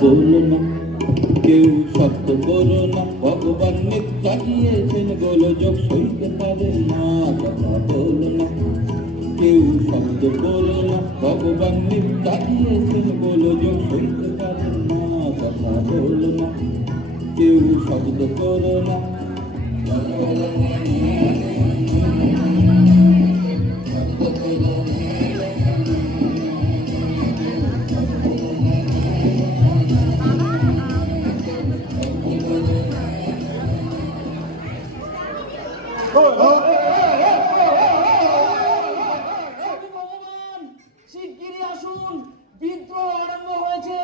বলো না, কেউ শব্দ করো না, ভগবান মিথ্যা দিয়েছেন গোলযোগ সইতে পারে না। কথা বলো না, কেউ শব্দ করো না, ভগবান মিথ্যা দিয়েছেন গোলযোগ সইতে পারে না। কথা বলো না, কেউ শব্দ করো না। ভগবান শিগগিরই আসুন, বিদ্রোহ আরম্ভ হয়েছে,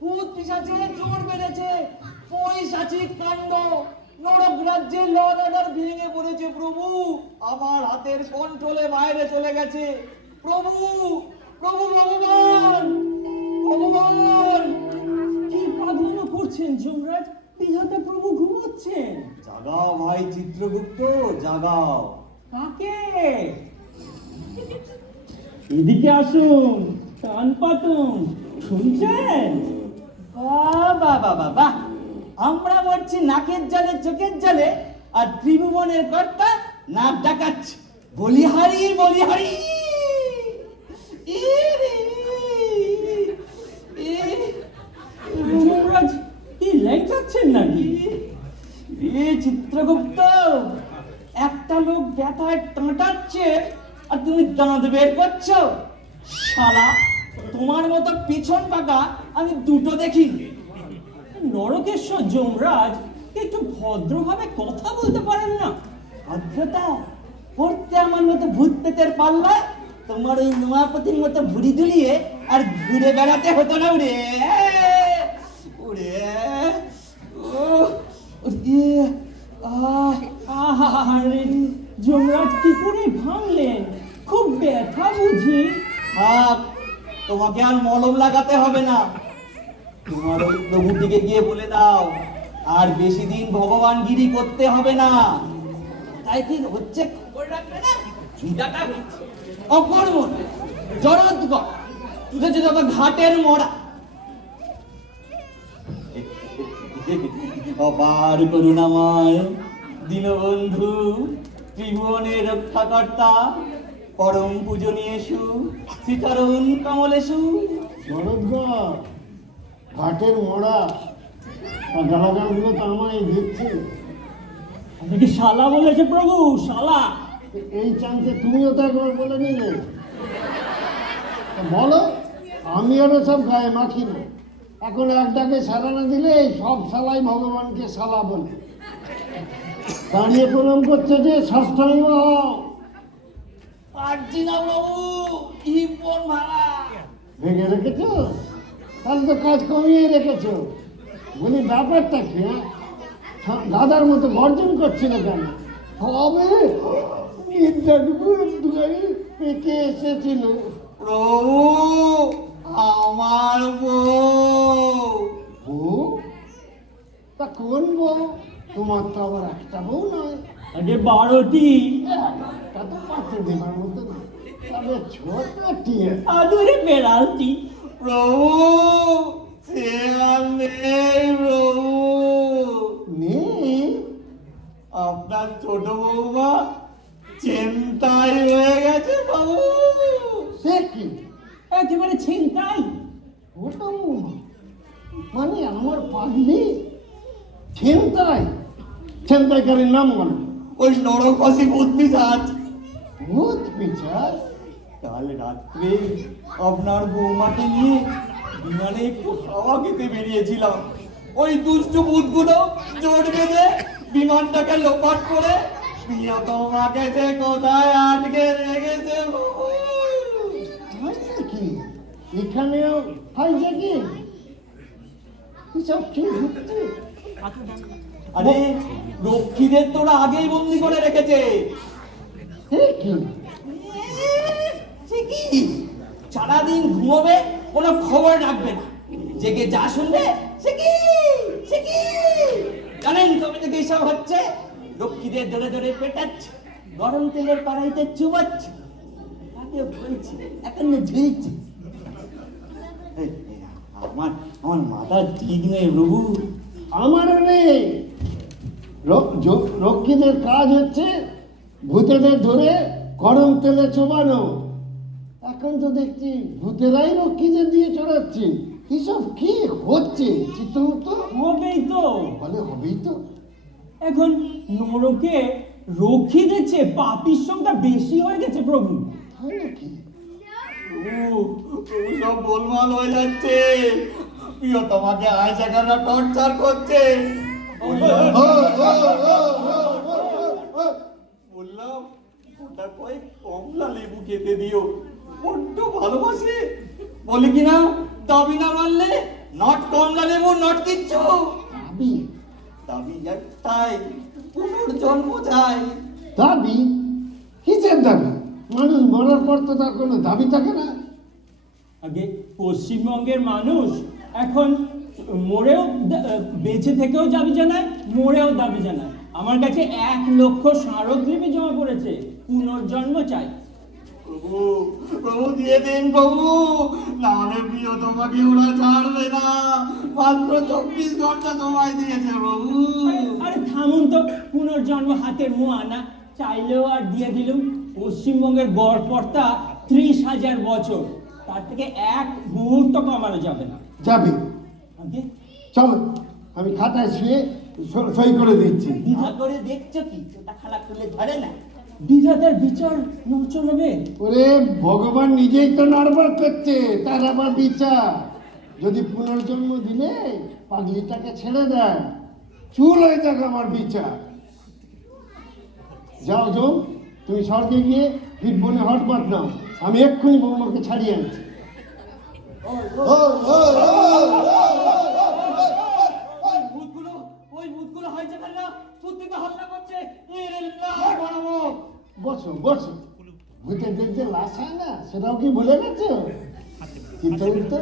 ভূত পিশাচের জোর বেড়েছে, পৈশাচিক কাণ্ড, নরক রাজ্যের ল অর্ডার ভেঙে পড়েছে। প্রভু আমার হাতের কন্ট্রোলে বাইরে চলে গেছে। প্রভু প্রভু ভগবান ভগবান। কি পাগলামো করছেন যমরাজ? বিধাতা প্রভু ঘুমোচ্ছেন। জাগাও ভাই চিত্রগুপ্ত, জাগাও। কাকে? এদিকে আসুন, কান পাতুন, শুনছেন? বাবা বাবা বাহ, আমরা মরছি নাকের জালে চোখের জালে, আর ত্রিভুবনের কর্তা নাক ডাকাচ্ছে বলিহারি বলিহারি। যমরাজ কি লেখাচ্ছেন নাকি? চিত্রগুপ্ত, একটা লোক ব্যথায় টাঁটাচ্ছে আর তুমি দাঁত বের করছো। শালা, তোমার মতো পিছন পাকা আমি দুটো দেখিনি। নরকেশ্বর যমরাজ একটু ভদ্রভাবে কথা বলতে পারেন না? ভদ্রতা পড়তে আমার মতো ভূত পেতের পাল্লা, তোমার ওই নোয়াপতির মতো ভুড়ি দুলিয়ে আর ঘুরে বেড়াতে হতো না। উড়ে উড়ে আরে যমরাজ কি করে ভাঙলেন? খুব ব্যথা বুঝি? থাক, তোমাকে আর মলম লাগাতে হবে না। তোমার ওই প্রভুটিকে গিয়ে বলে দাও আর বেশি দিন ভগবানগিরি করতে হবে না। তাই কি হচ্ছে খবর রাখবে না? ঝুঁটাটা হচ্ছে অকর্ম, জড়োদ্গর, তুই যত ঘাটের মরা। অপার করুণাময় দীনবন্ধু, ত্রিভুবনের রক্ষাকর্তা, পরম পূজনীয়েষু শ্রীচরণ কমলেষু। শরৎগড় ঘাটের মোড়া গালাগালগুলো তো আমায় দিচ্ছে। আপনাকে শালা বলেছে প্রভু, শালা। এই চান্সে তুমিও তো একবার বলে নিলে। বলো, আমি আরো সব গায়ে মাখি না। এখন এক ডাকে সারা না দিলে এই সব শালাই ভগবানকে শালা বলে। দাঁড়িয়ে প্রণাম করছে যে সাষ্টাঙ্গ হও। পারছি না বাবু, জীবন ভাড়া। ভেঙে রেখেছো? তাহলে তো কাজ কমিয়ে রেখেছো। বলি ব্যাপারটা কি? দাদার মতো গর্জন করছিল কেন? হবে পেকে এসেছিল। প্রভু, আমার বউ? তা কোন বউ? তোমার তো আবার একটা বউ নয়, আগে 12টি। তা তো পাতে দেবার মতো না, তবে ছোট টিয়ে। আদুরে বেড়ালটি। প্রভু, সে আর নেই প্রভু। নেই? আপনার ছোট বৌমা চিন্তায় হয়ে গেছে বাবু। সে কি? একেবারে ছিনতাই। ছোট বৌমা মানে আমার পাগলি? ছিনতাই? ছিনতাইকারীর নাম বলো। ওই নরকবাসী ভূত পিশাচ। ভূত পিশাচ? কাল রাত্রে আপনার বৌমাকে নিয়ে বিমানে একটু হাওয়া খেতে বেরিয়েছিলাম। ওই দুষ্ট ভূতগুলো জোট বেঁধে বিমানটাকে লোপাট করে প্রিয়তমাকে যে কোথায় আটকে রেখেছে বাবু। কি এখানেও হয়েছে কি? সব কি হচ্ছে? আরে রক্ষীদের তোরা আগেই বন্দি করে রেখেছে। সে কি? সে কি? সারাদিন ঘুমোবে, কোনো খবর রাখবে না, জেগে যা শুনবে সে কি সে কি। জানেন কবে থেকে এসব হচ্ছে? রক্ষীদের ধরে ধরে পেটাচ্ছে, গরম তেলের কড়াইতে চুবাচ্ছে, আগে বলছে এখন ঝুলছে। আমার আমার মাথা ঠিক নেই প্রভু। আমারও নেই। রক্ষীদের কাজ হচ্ছে ভূতেদের ধরে গরম তেলে চোবানো। এখন তো দেখছি ভূতেরাই রক্ষীদের দিয়ে চড়াচ্ছে। এসব কি হচ্ছে চিত্রগুপ্ত? হবেই তো। বলে হবেই তো। এখন নরকে রক্ষীদের চেয়ে পাপীর সংখ্যা বেশি হয়ে গেছে প্রভু। হয় নাকি? প্রভু প্রভু সব গোলমাল হয়ে যাচ্ছে। প্রিয় তোমাকে আয়সাখানা টর্চার করছে। বললাম ওটা কয়েক কমলা লেবু খেতে দিও, বড্ড ভালোবাসে। বলে কিনা দাবি না মানলে নট কমলা লেবু নট কিচ্ছু। দাবি? দাবি একটাই, পুনর্জন্ম চাই। দাবি? কিসের দাবি? মানুষ মরার পর তো তার কোনো দাবি থাকে না। আগে পশ্চিমবঙ্গের মানুষ এখন মরেও বেঁচে থেকেও দাবি জানায়, মরেও দাবি জানায়। আমার কাছে 1 লক্ষ স্মারকলিপি জমা পড়েছে, পুনর্জন্ম চাই। প্রভু প্রভু দিয়ে দিন প্রভু, নাহলে প্রিয় তোমাকে ওরা ছাড়বে না। মাত্র 24 ঘন্টা সময় দিয়েছে প্রভু। আরে থামুন তো, পুনর্জন্ম হাতের মোয়ানা, চাইলেও আর দিয়ে দিলুম। পশ্চিমবঙ্গের গড়পড়তা 30,000 বছর, তার থেকে 1 মুহূর্ত কমানো যাবে না। যাবে? আগে চলো আমি খাতায় শুয়ে সই করে দিচ্ছি। দ্বিধা করে দেখছো কি? ওটা খালা খুলে ধরে না। বিধাতার বিচার চলবে। ওরে ভগবান নিজেই তো নড়বড় করছে, তার আবার বিচার? যদি পুনর্জন্ম দিলে পাগলিটাকে ছেড়ে দেয়, চুল হয়ে যাক আমার বিচার। যাও যাও, তুমি স্বর্গে গিয়ে হিটবনে হটবাট নাও, আমি এক্ষুনি বৌমাকে ছাড়িয়ে আনছি। ওই ভূতগুলো হয়েছে না, সত্যি তো হত্যা করছে। বসো বসো, ভূতেদের যে লাশ হয় না সেটাও কি ভুলে গেছো? চিত্রগুপ্ত,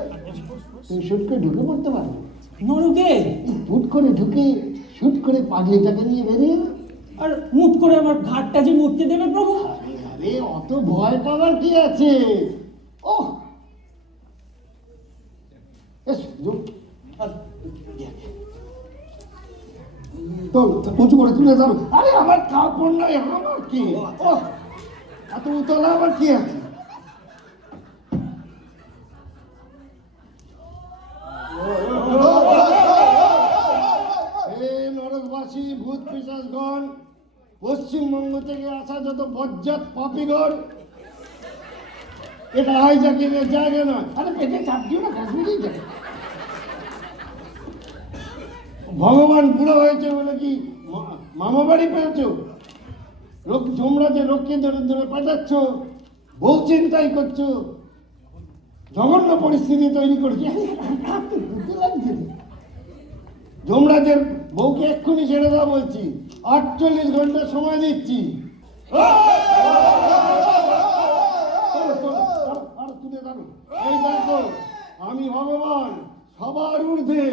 তুমি শুট করে ঢুকে পড়তে পারো? নরকে হুট করে ঢুকে শুট করে পাগলিটাকে নিয়ে বেরিয়ে এলো। আর মুট করে আমার ঘাটটা যে মুটকে দেবে প্রভু। আরে অত ভয় পাওয়ার কি আছে? ও উঁচু করে তুলে যাও। আরে আমার কাপড় নাই, আমার কি? ও এত উতলা আবার কি আছে? নরকবাসী ভূত পিশাচগণ, পশ্চিমবঙ্গ থেকে আসা যত বজ্জাত পাপিগণ, এটা হাইজ্যাকিংয়ের জায়গা নয়। আরে পেটে চাপ দিও না, কাশ্মীরেই যাবে। ভগবান বুড়ো হয়েছে বলে কি মামা বাড়ি পেয়েছো? তোমরা যে রক্ষী ধরে ধরে পাঠাচ্ছ, বউ চিন্তাই করছো, জঘন্য পরিস্থিতি তৈরি করছে। যমরাজের বউকে এক্ষুনি ছেড়ে দাও বলছি, 48 ঘন্টা সময় দিচ্ছি। এই দেখো, আমি ভগবান, সবার ঊর্ধ্বে।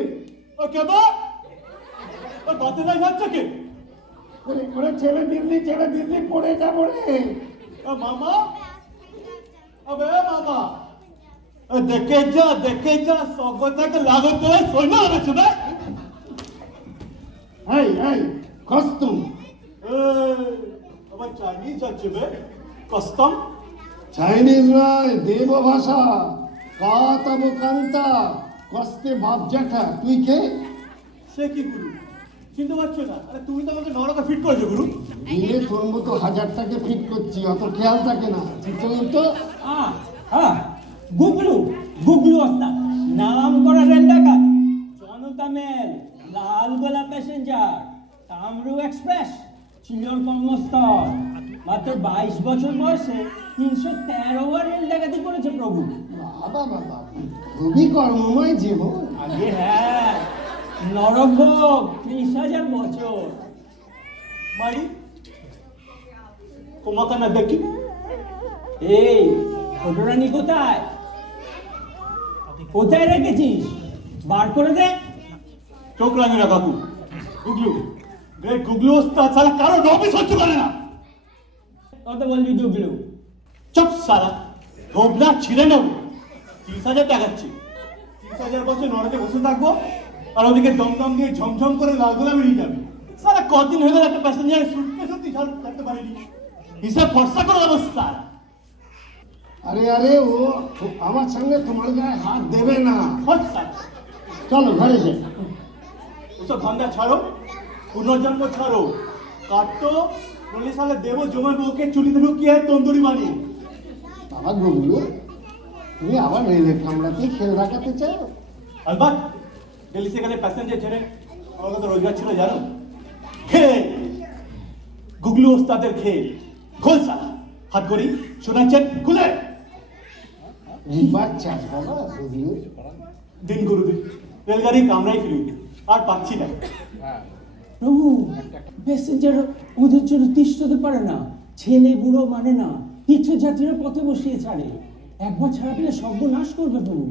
ছেড়ে দিল্লি পড়ে যাবো রে মামা। আবে মামা, দেখে যা সগতাকে লাগত করে সৈন্য আছে বে। এই কস্তুম, আবার চাইনিজ আছে বে, কস্টম। চাইনিজ নয়, দেব ভাষা। কাতব কান্তা কস্তে বাপ জ্যাঠা। তুই কে? সে কি গুরু চিনতে পারছো না? আরে তুমি তো আমাকে নরকে ফিট করেছো গুরু। দিলে তোর মতো 1000টাকে ফিট করছি, অত খেয়াল থাকে না। চিত্রগুপ্ত, গুগলু ওস্তাদ, নাম করা রেল ডাকাত, জনতা মেল, লালগোলা প্যাসেঞ্জার, কামরু এক্সপ্রেস, চিলর কর্মস্থল। মাত্র 22 বছর বয়সে 313 বার রেল ডাকাতি করেছে প্রভু। বাবা বাবা, খুবই কর্মময় জীবন। আগে হ্যাঁ, নরকভোগ 30,000 বছর। মারি তোমাকে না দেখি। এই ছোটরানি কোথায় কোথায় রেখেছিস? বার করে দে। চোখ লাগে না কাকু। গুগলু, গ্রেট গুগলু ওস্তাদ সালা কারো রবি সহ্য করে না। কত বলবি গুগলু? চুপ সালা, ধোবলা ছিঁড়ে নেব। 30,000 টাকাচ্ছি, 10,000 বছর নরকে বসে থাকবো আর ওদিকে দমদম দিয়ে ঝমঝম করে লালগোলা বেরিয়ে যাবে। সারা কদিন হয়ে গেল একটা প্যাসেঞ্জার সুটকেস সত্যি ছাড়তে পারিনি। হিসাব ফর্সা করে অবস্থা। আরে আরে ও আমার সঙ্গে তোমার গায়ে হাত দেবে না। ফর্সা চলো ঘরে যাই। ওসব ধান্দা ছাড়ো, পুনর্জন্ম ছাড়ো, কাটতো বলে সালে দেব জমার বউকে চুলিতে ঢুকিয়ে তন্দুরি বানিয়ে। বাবা গুগলু, তুমি আবার রেলের কামড়াতেই খেল রাখাতে চাও? আলবাত দিল্লি সেখানে প্যাসেঞ্জার ছেড়ে আমার কত রোজগার ছিল জানো? খেল, গুগলু ওস্তাদের খেল। খোল সালা, হাত করি শোনাচ্ছেন খুলে। রিবার চাষ বাবা গুগলু। দিন গুরুদিন রেলগাড়ি কামরাই ফিরি আর পাচ্ছি না। প্রভু, প্যাসেঞ্জার ওদের জন্য তিষ্ঠ হতে পারে না, ছেলে বুড়ো মানে না, তীর্থযাত্রীরা পথে বসিয়ে ছাড়ে, একবার ছাড়া পেলে সর্বনাশ করবে প্রভু।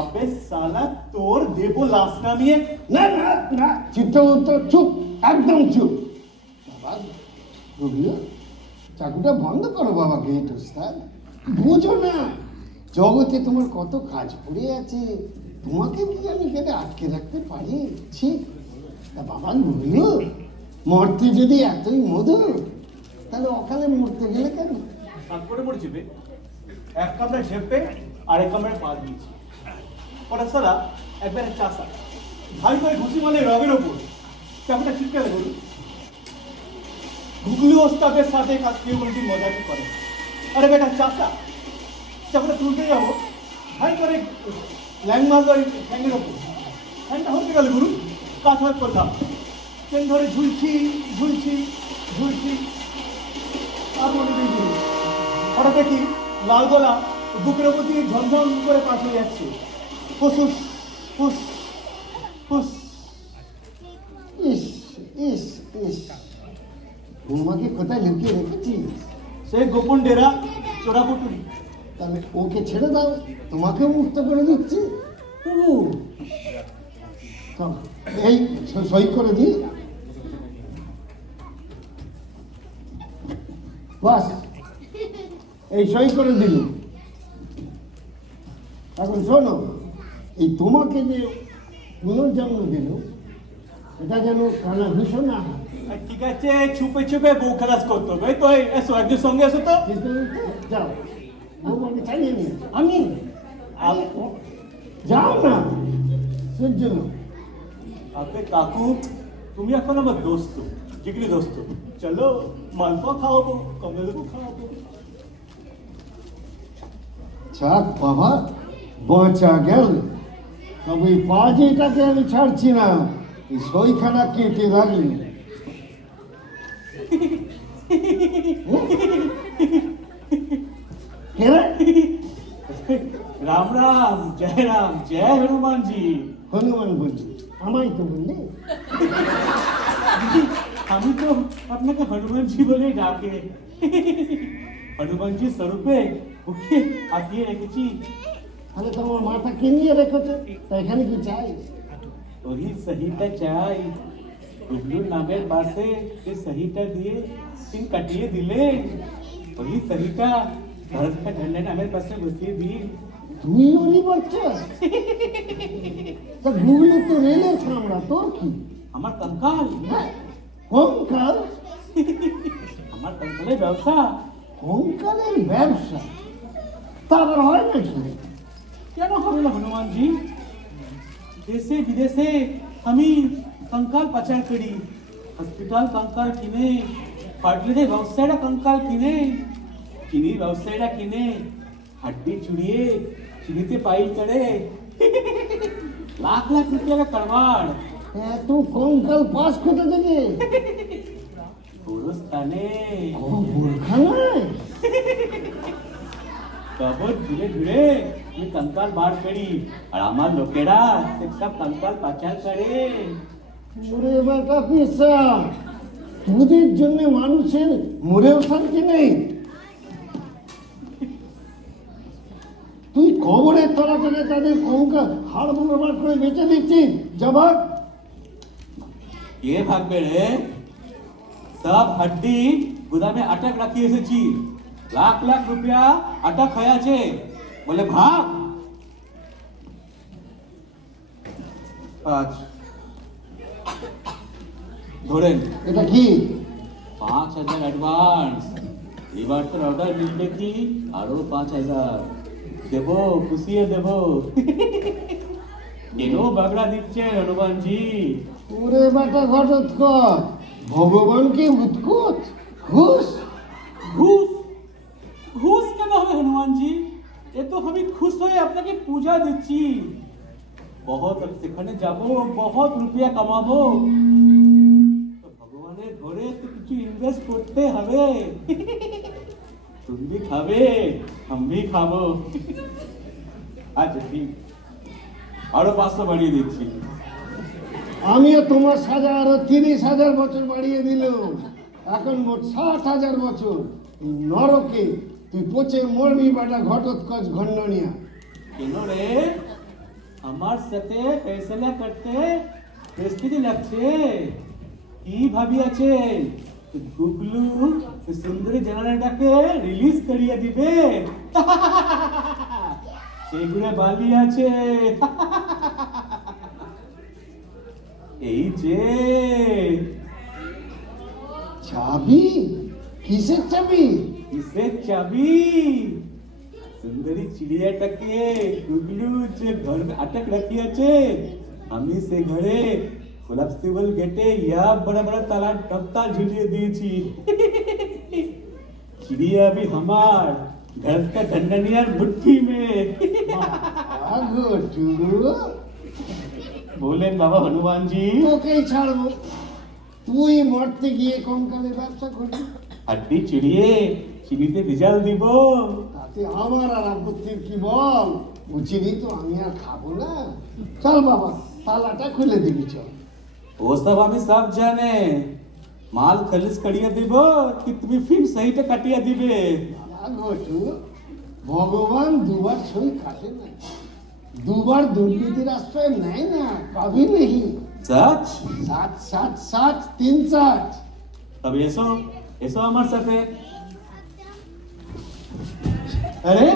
আবে সালা তোর দেব লাশ নামিয়ে না না না, চিত্রগুপ্ত চুপ, একদম চুপ। বাবা গুগলু, চাকুটা বন্ধ করো বাবা গেট ওস্তাদ। বুঝো না জগতে তোমার কত কাজ পড়ে আছে, তোমাকে কি আমি কেটে আটকে রাখতে পারি? ছি, তা বাবা গুগলু, মরতে যদি এতই মধুর, তাহলে অকালে মরতে গেলে কেন? হাত করে পড়েছি বে। এক কামড়ে ঝেপে আর এক কামড়ে পা দিয়েছি। ওরা সালা একবারে চাষা ভাই করে ঘুষি মালে রগের ওপর চাকুটা ছিটকালে বলুন। গুগলি ওস্তাদের সাথে কাজ কেউ বলছি মজা কি করে। আরে বেটা চাষা, চাকুটা তুলতে যাবো, ভাই করে ল্যাং মাল ধরে ঠ্যাংয়ের ওপর, ঠ্যাংটা হতে গেলে গুরু কাজ হাত করলাম, ট্রেন ধরে ঝুলছি ঝুলছি ঝুলছি আর মনে নেই গুরু। হঠাৎ দেখি লাল গলা বুকের ওপর দিয়ে ঝমঝম করে পাশ হয়ে যাচ্ছে। ফুসুস ফুস ফুস। ইস ইস ইস, তোমাকে কোথায় লুকিয়ে রেখেছিস? সেই গোপন ডেরা চোরাপুটুরি। তাহলে ওকে ছেড়ে দাও, তোমাকেও মুক্ত করে দিচ্ছি। প্রভু, চল, এই সই করে দিই। বাস, এই সই করে দিল। এখন শোনো, এই তোমাকে যে পুনর্জন্ম দিল, এটা যেন কানা ভীষণ না হয়। আর ঠিক আছে, ছুপে ছুপে বউ খালাস করতে হবে। তো এই এসো, একজন সঙ্গে এসো তো। কিন্তু যাও, বৌমাকে চালিয়ে নিয়ে আসো। আমি যাও না, সহ্য না। আপনি কাকু, তুমি এখন আমার দোস্ত, জিগরি দোস্ত। চলো মালপোয়া খাওয়াবো, কমলেবু খাওয়াবো। যাক বাবা, বাঁচা গেল। তবে এই পাজিটাকে আমি ছাড়ছি না, এই সইখানা কেটে রাখলি। রাম রাম, জয় রাম, জয় হনুমান জি। হনুমান বলছি, আমায় তো বললি। আমি তো আপনাকে হনুমান জি বলে ডাকে। হনুমান জি স্বরূপে ওকে হাতিয়ে রেখেছি। তাহলে তোমার মাথা কিনিয়ে রেখেছে, তা এখানে কি চাই? ওই সহিটা চাই। গুগলুর নামের পাশে এই সহিটা দিয়ে সিং কাটিয়ে দিলে, ওই সহিটা ভরত का झंडा নামের পাশে বসিয়ে দিই। তুই ওরই বাচ্চা? তা গুগলি তো রেলের কামড়া, তোর কি? আমার কঙ্কাল, হ্যাঁ, কঙ্কাল? আমার কঙ্কালের ব্যবসা। কঙ্কালের ব্যবসা? তা আবার হয় নাকি? কেন হবে না হনুমান জি? দেশে বিদেশে আমি কঙ্কাল পাচার করি। হসপিটাল কঙ্কাল কিনে, ফার্টিলাইজার ব্যবসায়ীরা কঙ্কাল কিনে, চিনির ব্যবসায়ীরা কিনে, হাড্ডি চুড়িয়ে চিনিতে পাইল করে। লাখ লাখ রুপিয়া কারবার। এত কঙ্কাল পাস কোথা থেকে? গোরস্থানে ও বোরখানায়? কবর ধীরে ধীরে আমি কঙ্কাল বার করি আর আমার লোকেরা সব কঙ্কাল পাচার করে। ওরে বেটা পিসা, তোদের জন্য মানুষের মরেও শান্তি নেই। তুই কবরের তলা থেকে তাদের কঙ্কাল হাড় বার করে বেঁচে দিচ্ছিস। জবাব কে ভাগবে রে? সব হাড্ডি গুদামে আটক রাখি এসেছি। লাখ লাখ রুপিয়া আটক হয়ে আছে, বলে ভাগ। 5 ধরেন। এটা কি? 5000 অ্যাডভান্স। এবার তো অর্ডার মিলবে কি আরো 5000 দেবো, খুশিয়ে দেবো। কেন বাগড়া দিচ্ছেন হনুমানজি? ওরে বেটা ঘটোৎকচ, ভগবানকে উৎকোচ ঘুষ। ঘুষ? ঘুষ কেন হবে হনুমানজি? এ তো আমি খুশ হয়ে আপনাকে পূজা দিচ্ছি। বহুত সেখানে যাব, বহুত রুপিয়া কামাবো, তো ভগবানের ঘরে তো কিছু ইনভেস্ট করতে হবে। তুমি भी খাবে, हम भी খাবো। আচ্ছা ঠিক, আরো 500 বাড়িয়ে দিচ্ছি। আমিও তোমার সাজা আরো 30,000 বছর বাড়িয়ে দিল, এখন মোট 60,000 বছর। এই নরকে তুই পচে মরবি বেটা ঘটোৎকচ ঘন্ডনিয়া। কেন রে, আমার সাথে ফেসলা করতে প্রস্তুতি লাগছে? কি ভাবি আছে গুগলু সুন্দরী জেনারেটাকে রিলিজ করিয়ে দিবে? সেগুলো বালি আছে। এই যে চাবি? কিসের চাবি? কিসের চাবি? সুন্দরী চিড়িয়াটাকে গুগলু যে ঘর আটক রাখিয়াছে, আমি সে ঘরে কোলাপসিবল গেটে ইয়া বড় বড় তালা डबता झुलिए দিয়েছি। चिड़िया भी हमार घर का ढंढनिया मुट्ठी में। ঘটু, बोलेन बाबा हनुमान जी। তোকেই ছাড়বো, তুই মরতে গিয়ে কঙ্কালের ব্যবসা করবি, हड्डी चिड़िए চিনিতে ভিজাল দিব। তাতে আমার আর আপত্তির কি বল? বুঝিনি তো আমি আর খাবো না। চল বাবা, তালাটা খুলে দিবি চল। वो सब हमें सब जाने, माल खलिस करिए দিব कि তুমি ফির সহিটা কাটিয়ে দিবে। ঘটু, ভগবান দুবার সই কাটে না, দুবার দুর্নীতির আশ্রয় নেয় না, কবি নেই। सच? 7 7 7 3 7। तब ऐसो ऐसो हमारे साथ है। अरे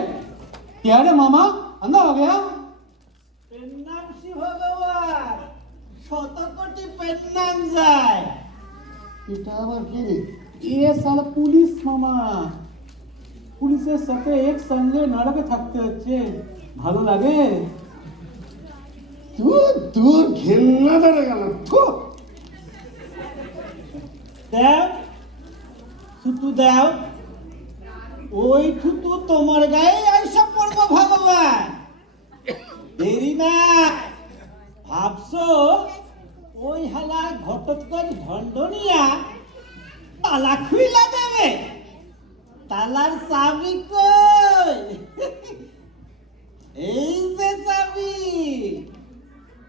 क्या रे मामा, अंदर आ गया? পেন্নাম শ্রী ভগবান, শতকোটি পেন্নাম যায়। এটা আবার কি রে? ये साला पुलिस मामा, পুলিশের সাথে এক সঙ্গে নাড়াকে থাকতে হচ্ছে, ভালো লাগে? তোর ঘেন্না ধরে গেল। দাও থুতু দাও, ওই থুতু তোমার গায়ে আইসা পড়বো ভগবান। দেরি না, ভাবছো ওই হালা ঘটোৎকচ ঢন্ডনিয়া তালা খুইলা দেবে? তালার চাবি কই? এই যে চাবি।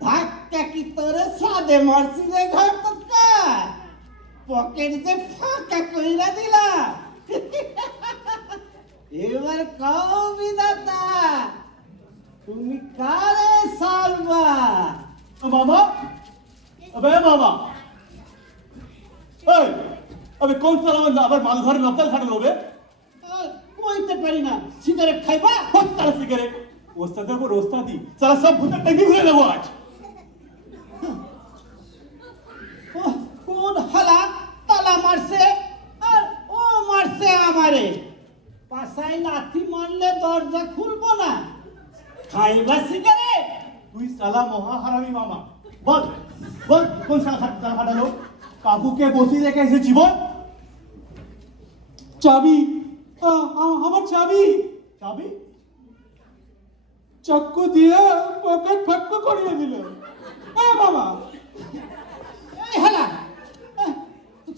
ধাক্কা কি তোরে সাদে মারছি রে ঘটোৎকচ? পকেট যে ফাঁকা কইরা দিলা। এবার কও বিধাতা, তুমি কারে সালবা? मामा, अबे मामा, ए, अबे कौन सा रावण अबर माल घर नकल खाट लोगे? কইতে পারি না, সিগারেট খাইবা? बहुत सारा सिगरेट, वो सदा को रोस्ता दी, सारा सब भूत टंगी घुरे लगो आज। কোন হালা তালা মারছে আর ও মারছে আমারে? পাছায় লাথি মারলে দরজা খুলবো না। খাইবা সিগারেট? तू साला मोहा हरामी मामा, बोल, बोल कौन सा खाटा लो? काकू के बोसी रे कैसे जीवन? চাবি, আমার চাবি। चाबी? চাকু দিয়ে পকেট ফাঁকা করিয়ে দিল। বাবা, এই হালা,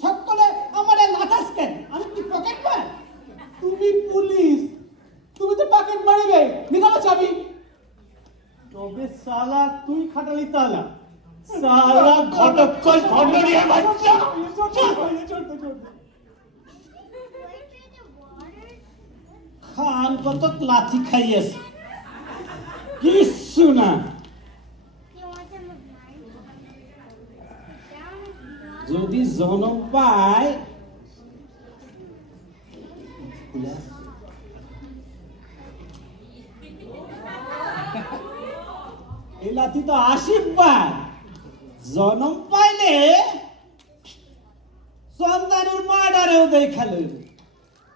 ছক্কলে আমারে লাথাস কেন? আমি কি পকেট মার? তুমি পুলিশ, তুমি তো পকেট মারবে, নিকালো চাবি। तबे साला तू ही खाटाली ताला, साला घटोत्कच घंडनिया बच्चा। খান কত লাথি খাইয়েছে, কিচ্ছু না। যদি জনম পায় এই লাথি তো আশীর্বাদ জনম পাইলে সন্তানের মার্ডারেও দেখালো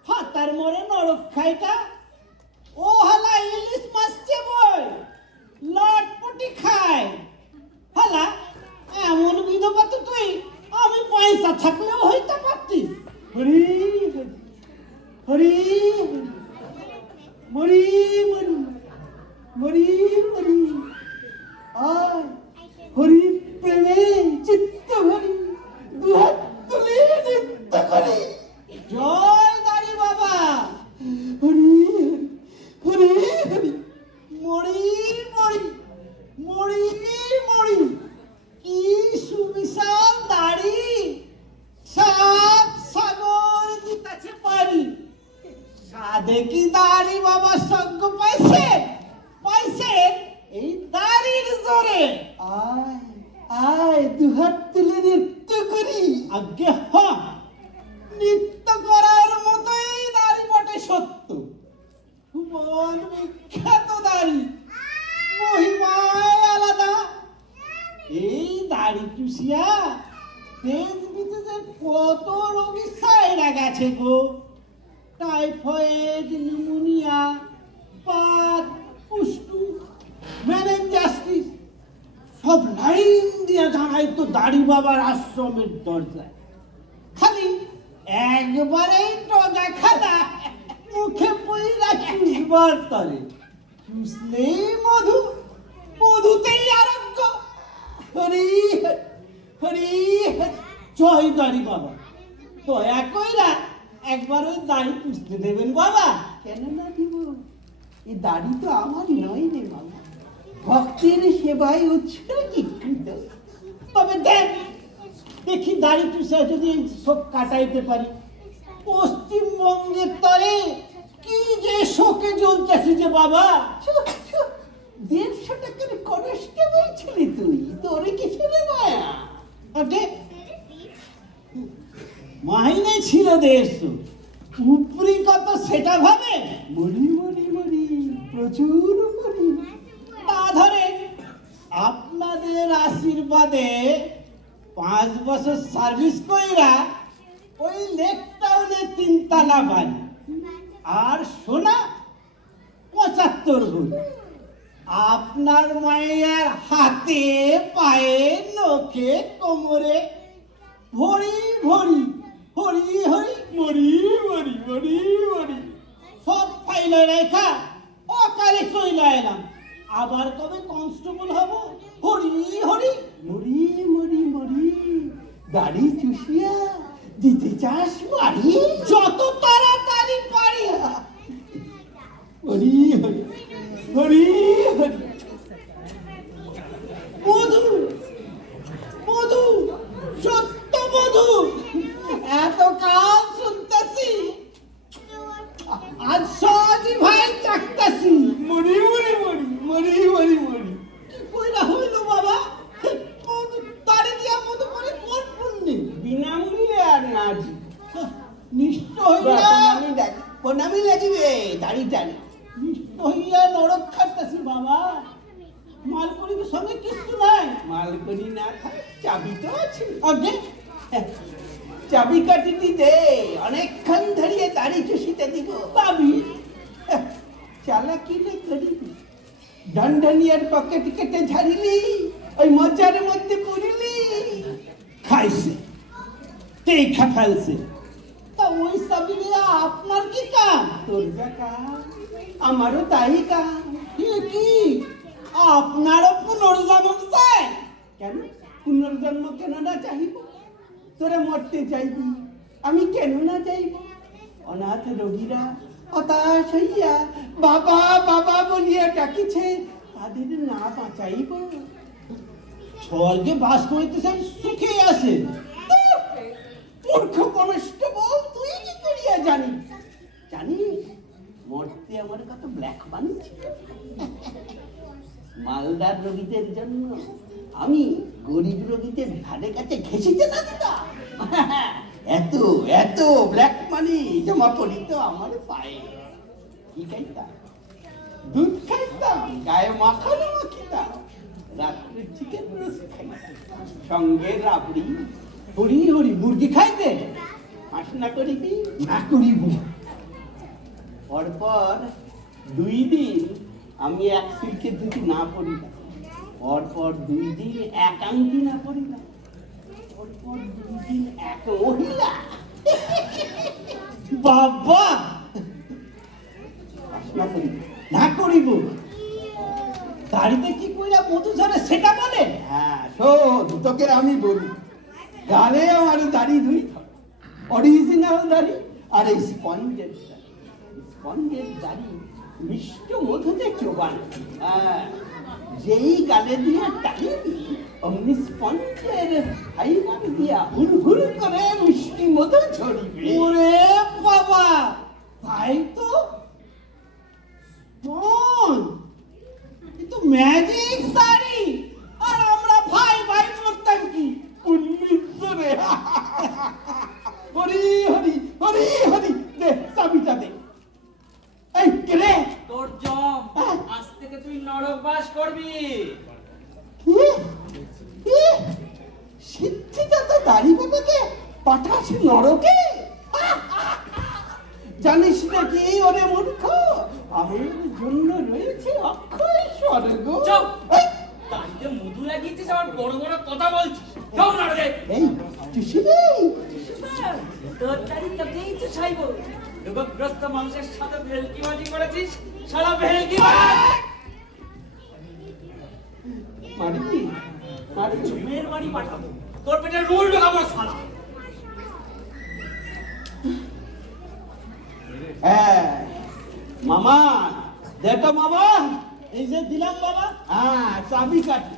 হাতার মরে নরক খাইটা ও হালা ইলিশ মাছ চেবই লটপটি খায় হালা এমন বিধবা তো তুই আমি পয়সা থাকলেও হইতে পারতিস হরি হরি মরি মরি মরি মরি আয় হরি প্রেমে চিত্ত ভরি দুহাত তুলে নৃত্য করি জয় দাড়ি বাবা হরি হরি হরি মরি মরি মরি মরি কি সুবিশাল দাড়ি সাত সাগর দিতাছে পারি সাদে কি দাড়ি বাবা সজ্ঞ পাইছে পাইছে এই দাড়ির জোরে আয় আয় দুহাত তুলে নৃত্য করি আজ্ঞে হ্যাঁ নৃত্য করার মতোই দাড়ি বটে সত্য মন বিখ্যাত দাড়ি মহিমায় আলাদা এই দাড়ি চুষিয়া দেশ বিদেশের কত রোগী সাইরা গেছে গো টাইফয়েড নিউমোনিয়া পাত পুষ্টু মেনেঞ্জাইটিস সব লাইন দিয়ে দাঁড়াই তো দাড়ি বাবার আশ্রমের দরজায় খালি একবারেই টগা খানা মুখে পইরা চুষবার তরে চুষলেই মধু মধুতেই আরোগ্য হরি হরি জয় দাড়ি বাবা দয়া কইরা একবার ওই দাড়ি পুষতে দেবেন বাবা কেন না দিব এই দাড়ি তো আমার নয় রে বাবা ভক্তের সেবায় উৎসর্গীকৃত তবে দেখ দেখি দাড়ি পুষে যদি সব কাটাইতে পারি পশ্চিমবঙ্গের তরে কি যে শোকে জ্বলতেছি যে বাবা 150 টাকার কনস্টেবল ছিলি তুই তোরে কিছু রে মায়া আগে মাইনে ছিল 150 উপরি কত সেটা ভাবে মরি মরি মরি প্রচুর মরি তা ধরে আপনাদের আশীর্বাদে 5 বছর সার্ভিস কইরা ওই লেক টাউনে 3 তলা বাড়ি আর সোনা 75 ভরি আপনার মায়ের হাতে পায়ে নখে কোমরে ভরি ভরি হরি হরি মরি মরি মরি মরি সব ফাইলে রেখা অকালে চইলা এলাম আবার কবে কনস্টেবল হব হরি হরি মরি মরি মরি দাড়ি চুষিয়া দিতে চাস মারি যত তাড়াতাড়ি পারি হরি হরি হরি হরি মধু মধু সত্য মধু এত কাল শুনতেছি আজ সহজই ভাই চাকতাছি মরি মরি মরি মরি মরি মরি কি কইরা হইল বাবা মধু তাড়ি দিয়া মধু করে কোন পুণ্যে বিনামূল্যে আর না জি নিশ্চয় হইয়া প্রণামী লাগিবে দাড়ি টানি নিশ্চয় হইয়া নরক খাটতাছি বাবা মালকড়ির সঙ্গে কিছু নাই মালকড়ি না থাকে চাবি তো আছে আগে চাবি কাটিটি দে অনেকক্ষণ ধরিয়ে দাড়ি চুষিতে দিব পাবি চালাকি না করিবি দণ্ডনিয়ার পকেট কেটে ঝাড়িলি ওই মজার মধ্যে পড়িলি খাইছে দেখা ফেলছে তা ওই সাবিলে আপনার কি কাম তোর যা কাম আমারও তাই কাম কি আপনারও পুনর্জন্ম চাই কেন পুনর্জন্ম কেন না চাইব তোরা মরতে চাইবি আমি কেন না চাইব অনাথ রোগীরা হতাশ হইয়া বাবা বাবা বলিয়া ডাকিছে তাদের না বাঁচাইব স্বর্গে বাস করিতেছে সুখে আসে মূর্খ কনস্টেবল তুই কি করিয়া জানিস জানিস মরতে আমার কত ব্ল্যাক মানি ছিল মালদার রোগীদের জন্য আমি গরিব রোগীদের ধারে কাছে ঘেঁষিতে না দিতাম এত এত ব্ল্যাক মানি জমা করি তো আমার পায়ে কি খাইতাম দুধ খাইতাম গায়ে মাখানো মাখিতাম রাত্রে চিকেন রোস্ট খাইতে, সঙ্গে রাবড়ি। হরি হরি মুরগি খাইতে হাস না করিবি? না করিব। পরপর 2 দিন আমি এক সিল্কের ধুতি না পরিলাম, পরপর 2 দিন এক আংটি না পরিলাম, পরপর 2 দিন এক মহিলা। বাবা না করিব, না করিব। দাড়িতে কি কইরা মধু ঝরে সেটা বলে? হ্যাঁ শোন, তোকে আমি বলি, গালে আমার দাড়ি ধুই, অরিজিনাল দাড়ি আর এই স্পঞ্জের দাড়ি। স্পঞ্জের দাড়ি মিষ্ট মধুতে চোবান। হ্যাঁ, যেই গালে দিয়ে টানিবি অমনি স্পঞ্জের ফাইবার দিয়া হুড় করে মিষ্টি মধু ঝরিবে। ওরে বাবা, তাই তো তো ম্যাজিক দাড়ি। আর আমরা ভাই ভাই করতাম কি? উন্মিত্রে। হরি হরি হরি হরি, দে চাবিটা দে। এই কে রে? তোর জম, আজ থেকে তুই নরক বাস করবি। সিদ্ধিদাতা দাড়ি বাবাকে পাঠাস নরকে? জানিস নাকি ওরে মূর্খ, আমার জন্য রয়েছে অক্ষয় স্বর্গ। চুপ! দাড়িতে মধু লাগিয়েছিস, আবার বড় বড় কথা বলছিস। যাও নরকে। এই চুষিবি? তোর দাড়ি তোকেই তো ছাইব। রোগগ্রস্ত মানুষের সাথে ভেলকিবাজি করেছিস, সারা ভেলকিবাজ। মারবি? মারবি? জমের বাড়ি পাঠাবো, তোর পেটে রোল ঢোকাবো সালা। হ্যাঁ মামা, দেখো মামা, এই যে দিলাম বাবা। হ্যাঁ চাবি কাঠি।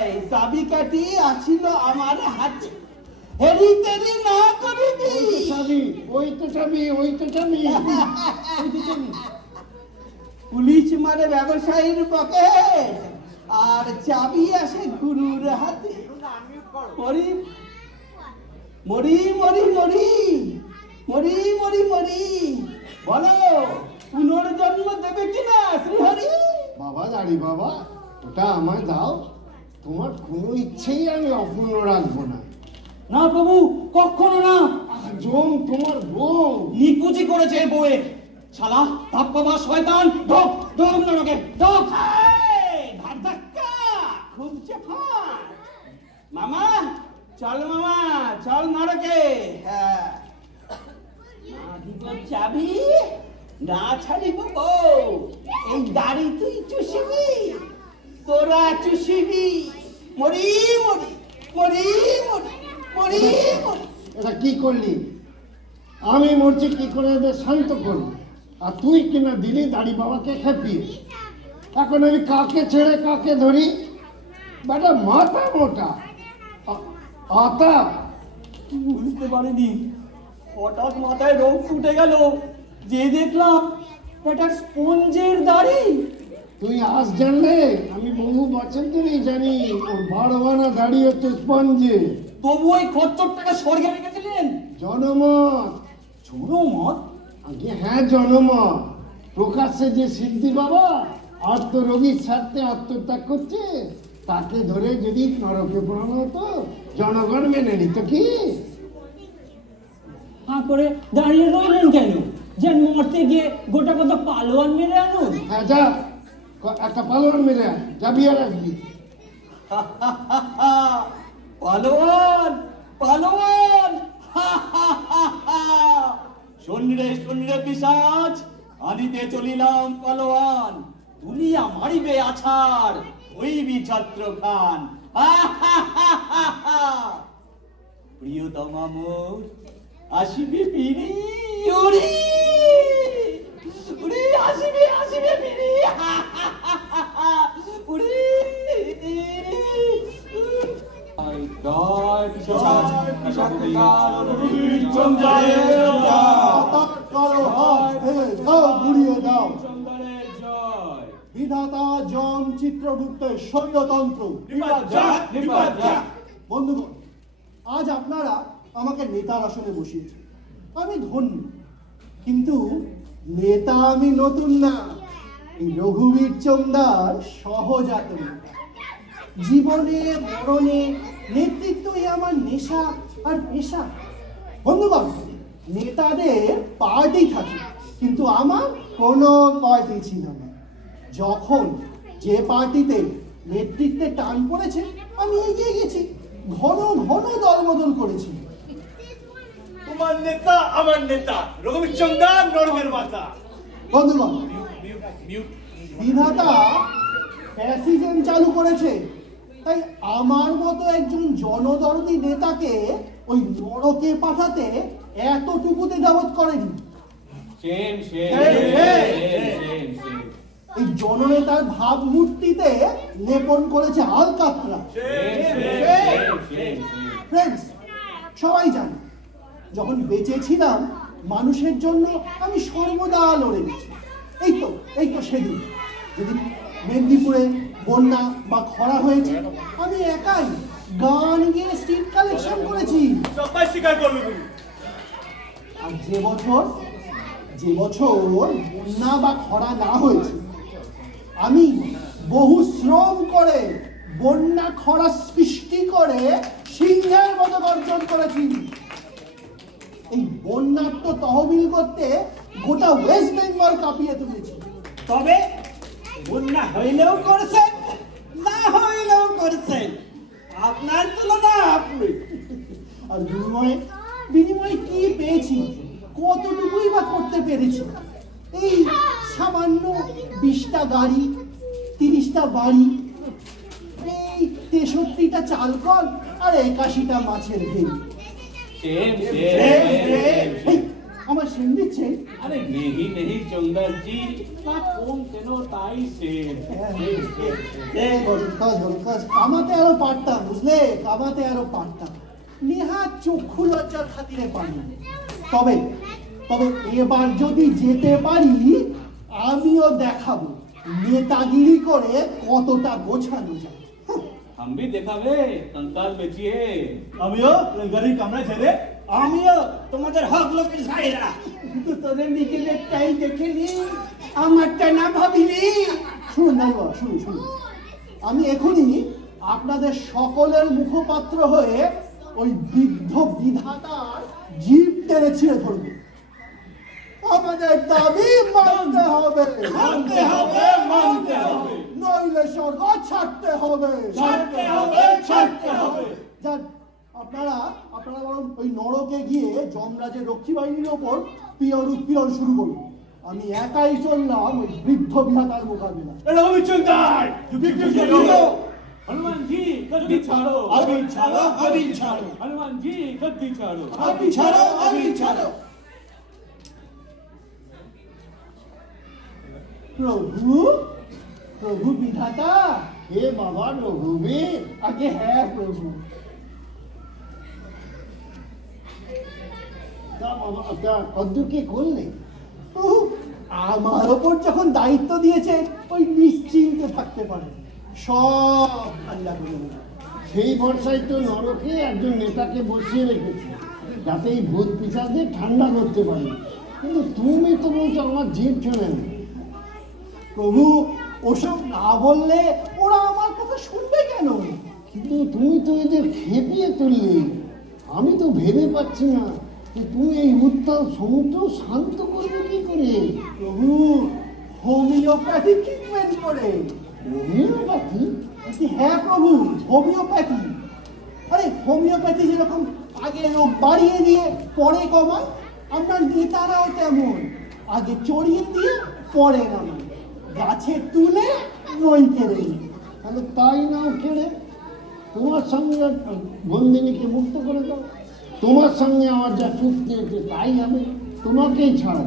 এই চাবি কাঠি আছিল আমার হাতে, হেরি তেরি না করিবি। চাবি, ওই তো চাবি, ওই তো চাবি। পুলিশ মারে ব্যবসায়ীর পকেট, আর চাবি আসে গুরুর হাতে। মরি মরি মরি মরি মরি মরি মরি, বলো পুনর্জন্ম দেবে কিনা শ্রীহরি? বাবা দাড়ি বাবা, ওটা আমায় দাও। তোমার কোনো ইচ্ছেই আমি অপূর্ণ রাখবো না। না প্রভু, কখনো না। জম তোমার বউ। নিকুচি করেছে বউয়ের। শালা ধাপ্পাবা শয়তান, ঢোক ঢোক নরকে ঢোক। ঘাট ধাক্কা খুবছে ফাট। মামা চল, মামা চল নরকে। হ্যাঁ, না দিব চাবি, না ছাড়িব বউ। এই দাড়ি তুই চুষিবি, তোরা চুষিবি। মরি মরি মরি মরি মরি মরি। এটা কি করলি? আমি মরছি কি করে এদের শান্ত করবো, আর তুই কিনা দিলি দাড়ি বাবাকে খেপিয়ে। এখন আমি কাকে ছেড়ে কাকে ধরি? বেটা মাথা মোটা, আতা। বুঝতে পারিনি, হঠাৎ মাথায় রোগ ফুটে গেল, যে দেখলাম একটা স্পঞ্জের দাড়ি। তুই আজ জানলে? আমি বহু বছর ধরেই জানি ওর বারোয়ানা দাড়ি হচ্ছে স্পঞ্জে। তবু ওই খচ্চরটাকে স্বর্গে রেখেছিলেন। জনমত। ছোড়ো মত। আগে হ্যাঁ জনমত। প্রকাশ্যে যে সিদ্ধি বাবা আত্মরোগীর স্বার্থে আত্মত্যাগ করছে, তাকে ধরে যদি নরকে পোড়ানো হতো, জনগণ মেনে নিত কি? হাঁ করে দাঁড়িয়ে রইলেন কেন? যেন মরতে গিয়ে গোটা কত পালোয়ান মেরে আনুন। হ্যাঁ যা, একটা পালোয়ান মেরে আয়, যাবি আর আসবি। পালোয়ান পালোয়ান। শোন রে পিশাচ, আদিতে চলিলাম পালোয়ান। দুনিয়া মারিবে আছাড়, হইবি ছত্র খান। প্রিয়তমা মোর আসিবে ফিরি, ওরে ওরে আসিবে আসিবে ফিরি। ওরে জয় জয় পিশাচের বিধাতা জম চিত্রগুপ্তের স্বৈরতন্ত্র। বন্ধুগণ, আজ আপনারা আমাকে নেতার আসনে বসিয়েছেন, আমি ধন্য। কিন্তু নেতা আমি নতুন না, এই রঘুবীর চন্দার সহজাত নেতা। জীবনে মরণে নেতৃত্বই আমার নেশা আর পেশা। বন্ধুগণ, নেতাদের পার্টি থাকে, কিন্তু আমার কোনো পার্টি ছিল না। যখন যে পার্টিতে নেতৃত্বে টান পড়েছে আমি এগিয়ে গেছি, ঘন ঘন দলবদল করেছি। তোমার নেতা আমার নেতা, রঘুবীর চন্দার নরমের মাথা। বন্ধুগণ, বিধাতা ফ্যাসিজম চালু করেছে, তাই আমার মতো একজন জনদরদি নেতাকে ওই নরকে পাঠাতে এতটুকুতে যাবত করেনি। এই জননেতার ভাবমূর্তিতে লেপন করেছে আলকাতরা। ফ্রেন্ডস, সবাই জানে যখন বেঁচে ছিলাম মানুষের জন্য আমি সর্বদা লড়ে গেছি। এই তো সেদিন যেদিন মেদিনীপুরে বন্যা বা খরা হয়েছে, আমি একাই গান গিয়ে স্ট্রিট কালেকশন করেছি। সবাই স্বীকার করবে। আর যে বছর বন্যা বা খরা না হয়েছে, আমি বহু শ্রম করে বন্যা খরা সৃষ্টি করে সিংহের মতো গর্জন করেছি। এই বন্যার তো তহবিল করতে গোটা ওয়েস্ট বেঙ্গল কাঁপিয়ে তুলেছি। তবে বন্যা হইলেও করছেন, না হইলেও করছেন, আপনার তুলনা আপনি। আর বিনিময়ে কি পেয়েছি, কতটুকুই বা করতে পেরেছি? এই সামান্য 20টা গাড়ি, 30টা বাড়ি, এই 63টা চালকল আর 81টা মাছের ভেড়ি। এই, আমার সেন দিচ্ছে। अरे नहीं चंदर जी का कौन तेनो ताई से কামাতে আরো পারতাম, বুঝলে, কামাতে আরো পারতাম। নেহাত চক্ষু লজ্জার খাতিরে পারি। তবে এবার যদি যেতে পারি আমিও দেখাবো নেতাগিরি করে কতটা গোছানো যায়। हम भी देखावे कंकाल बेचिए আমিও গাড়ির কামরায় ছেড়ে আমিও তোমাদের হক লোকের ভাইরা। কিন্তু তোদের নিজেদেরটাই দেখেনি, আমারটা না ভাবিনি। শুনুন নাইবা, শুনুন, আমি এখনই আপনাদের সকলের মুখপাত্র হয়ে ওই বৃদ্ধ বিধাতার জিভ টেনে ছিঁড়ে ধরবো। আমাদের দাবি মানতে হবে, মানতে হবে, মানতে হবে। নইলে স্বর্গ ছাড়তে হবে। যান, আপনারা বরং ওই নরকে গিয়ে যমরাজের রক্ষী বাহিনীর ওপর উৎপীড়ন শুরু করুন। আমি একাই চললাম ওই বৃদ্ধ বিধাতার মোকাবিলা। রঘুবীর চন্দার हनुमान जी गद्दी छाड़ो अभी ছাড়ো। हनुमान जी गद्दी छाड़ो अभी ছাড়ো। প্রভু বিধাতা। হে বাবা রঘুবীর, আগে হ্যাঁ প্রভু। তা বাবা তা কদ্দূর কি করলে? প্রভু, আমার ওপর যখন দায়িত্ব দিয়েছে ওই নিশ্চিন্তে থাকতে পারে, সব ঠান্ডা করে দেবে। সেই ভরসায় তো নরকে একজন নেতাকে বসিয়ে রেখেছে, যাতে এই ভূত পিশাচদের ঠান্ডা করতে পারে। কিন্তু তুমি তো বলছো আমার জিভ ছেড়ে না। প্রভু, ওসব না বললে ওরা আমার কথা শুনবে কেন? কিন্তু তুমি তো এদের খেপিয়ে তুললে। আমি তো ভেবে পাচ্ছি না যে তুমি এই উত্তাল সমুদ্র শান্ত করবে কি করে। প্রভু, হোমিওপ্যাথি ট্রিটমেন্ট করে। হোমিওপ্যাথি? হ্যাঁ প্রভু, হোমিওপ্যাথি। আরে হোমিওপ্যাথি যেরকম আগে রোগ বাড়িয়ে দিয়ে পরে কমায়, আপনার নেতারাও তেমন, আগে চড়িয়ে দিয়ে পরে নামায়, গাছে তুলে নই কেড়ে। তাহলে তাই নাও কেড়ে তোমার সঙ্গে বন্দিনীকে মুক্ত করে দাও। তোমার সঙ্গে আমার যা চুক্তি হয়েছে তাই হবে, তোমাকেই ছাড়ো।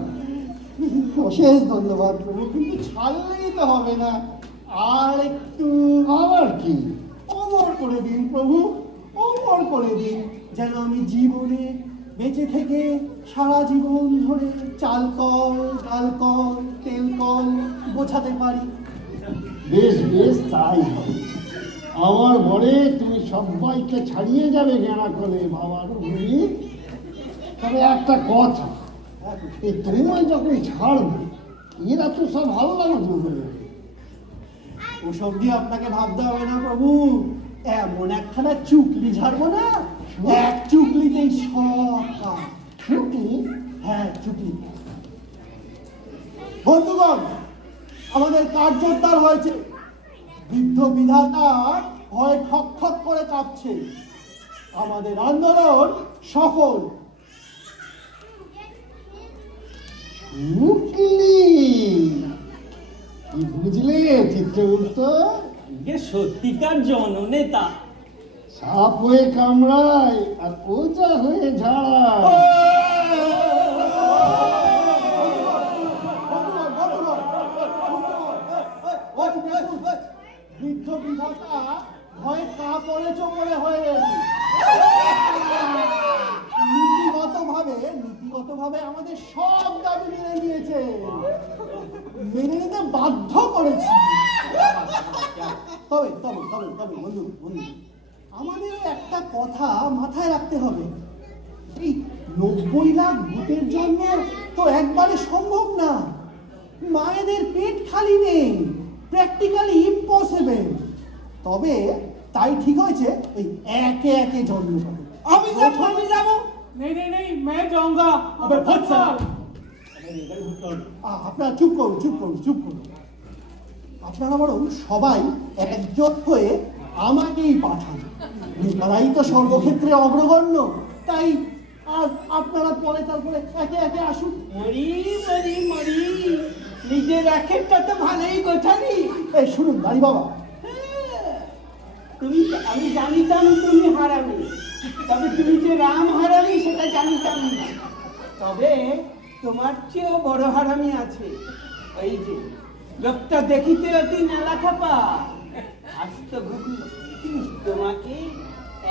অশেষ ধন্যবাদ প্রভু, কিন্তু ছাড়লেই তো হবে না, আর একটু আবার কি? অমর করে দিন প্রভু, অমর করে দিন, যেন আমি জীবনে বেঁচে থেকে সারা জীবন ধরে চাল কল, ডাল কল, তেল কল বোঝাতে পারি। বেশ তাই হবে। আমার ঘরে তুমি সবাইকে ছাড়িয়ে যাবে জ্ঞানা করে বাবার ভূমি। তবে একটা কথা, এই তোমায় যখন ছাড়বে এরা তো সব ভালো লাগে। ওসব দিয়ে আপনাকে ভাবতে হবে না প্রভু, এমন একখানা চুকলি ঝাড়বো না, এক চুকলিতেই সব কাজ। চুকলি? হ্যাঁ, চুকলি। বন্ধুগণ, আমাদের কার্যোদ্ধার হয়েছে। বৃদ্ধ বিধাতার ভয়ে ঠক ঠক করে কাঁপছে। আমাদের আন্দোলন সফল। চুকলি? কি বুঝলে চিত্রগুপ্ত? আগে সত্যিকার জননেতা। সাপ হয়ে কামড়ায় আর ওজা হয়ে ঝাড়ায়। বৃদ্ধ বিধাতা ভয়ে কাপড়ে চোপড়ে হয়ে গেছে। নীতিগতভাবে আমাদের সব দাবি মেনে নিয়েছে, মেনে নিতে বাধ্য করেছি। তবে তবে তবে তবে বন্ধু বন্ধু আমাদের একটা কথা মাথায় রাখতে হবে। এই 90 লাখ ভূতের জন্য তো একবারে সম্ভব না। মায়েদের পেট খালি নেই, প্র্যাকটিক্যালি ইম্পসিবল। তবে তাই ঠিক হয়েছে ওই একে একে জন্ম পাবে। আমি যাবো। नहीं नहीं नहीं, मैं जाऊंगा। अबे भट साला। আপনারা চুপ করুন, চুপ করুন, চুপ করুন। আপনারা বরং সবাই একজোট হয়ে আমাকেই পাঠান। নেতারাই তো সর্বক্ষেত্রে অগ্রগণ্য, তাই আর আপনারা পরে তারপরে একে একে আসুন। মরি মরি মরি, নিজের র্যাকেটটা তো ভালোই গোছালি। এই শুনুন দাঁড়ি বাবা, তুমি, আমি জানিতাম তুমি হারামি, তবে তুমি যে রাম হারামি সেটা জানিতাম না। তবে তোমার চেয়েও বড় হারামি আছে। ওই যে লোকটা দেখিতে অতি নেলা খাপা, আস্ত গুগু। তোমাকে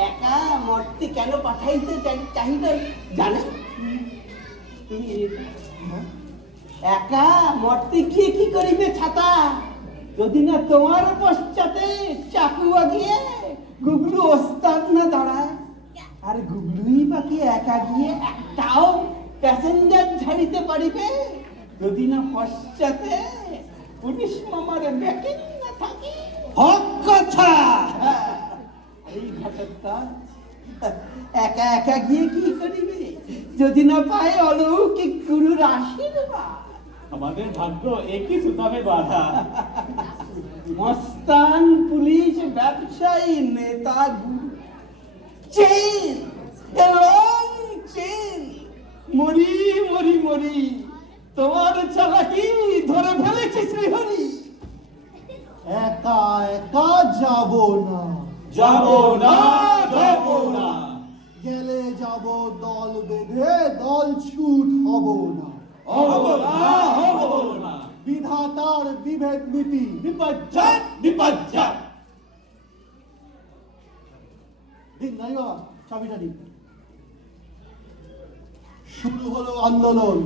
একা মরতে কেন পাঠাইতে চাহিদা জানো? তুমি একা মরতে গিয়ে কি করিবে ছাতা, যদি না তোমার পশ্চাতে চাকু আগিয়ে গুগলু ওস্তাদ না দাঁড়ায়। আর গুগলুই বাকি একা গিয়ে একটাও প্যাসেঞ্জার ঝাড়িতে পারিবে, যদি না পশ্চাতে পুলিশ মামার ব্যাকিং না থাকে। হক কথা। এই ঘটকটা একা একা গিয়ে কি করিবে, যদি না পায় অলৌকিক গুরুর আশীর্বাদ। আমাদের ভাগ্য একই সুতামে বাঁধা। মস্তান, পুলিশ, ব্যবসায়ী, নেতা, গুরু, চেন, a long chain। মরি মরি মরি, তোমার চালাকি ধরে ফেলেছে শ্রীহরি। একা একা যাব না, যাবো না, যাবো না। গেলে যাব দল বেঁধে, দল ছুট হব না। হবো না, হবো না। বিধাতার বিভেদ নীতি বিপজ্জয়, বিপজ্জয়। দিন নাই বাবা, চাবিটা দিন। শুরু হলো আন্দোলন,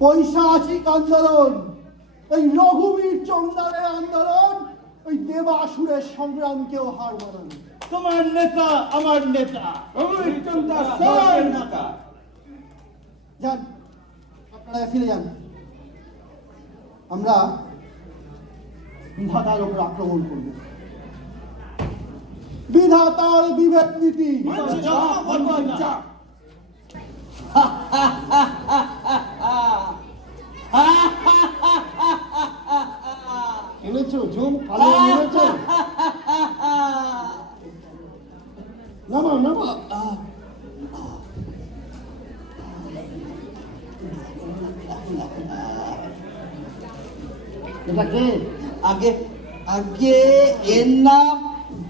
পৈশাচিক আন্দোলন, এই রঘুবীর চন্দ্রের আন্দোলন, ওই দেবাসুরের সংগ্রামকেও হার মানানো। তোমার নেতা আমার নেতা, রঘুবীরচন্দ্র সবার নেতা। যান, আপনারা ফিরে যান। আমরা বিধাতার উপর আক্রমণ করব। বিধাতার বিভেদ নীতি। এনেছো ঝুম পালিয়ে এনেছো? নামা নামা। এটা কে? আগে আগে এর নাম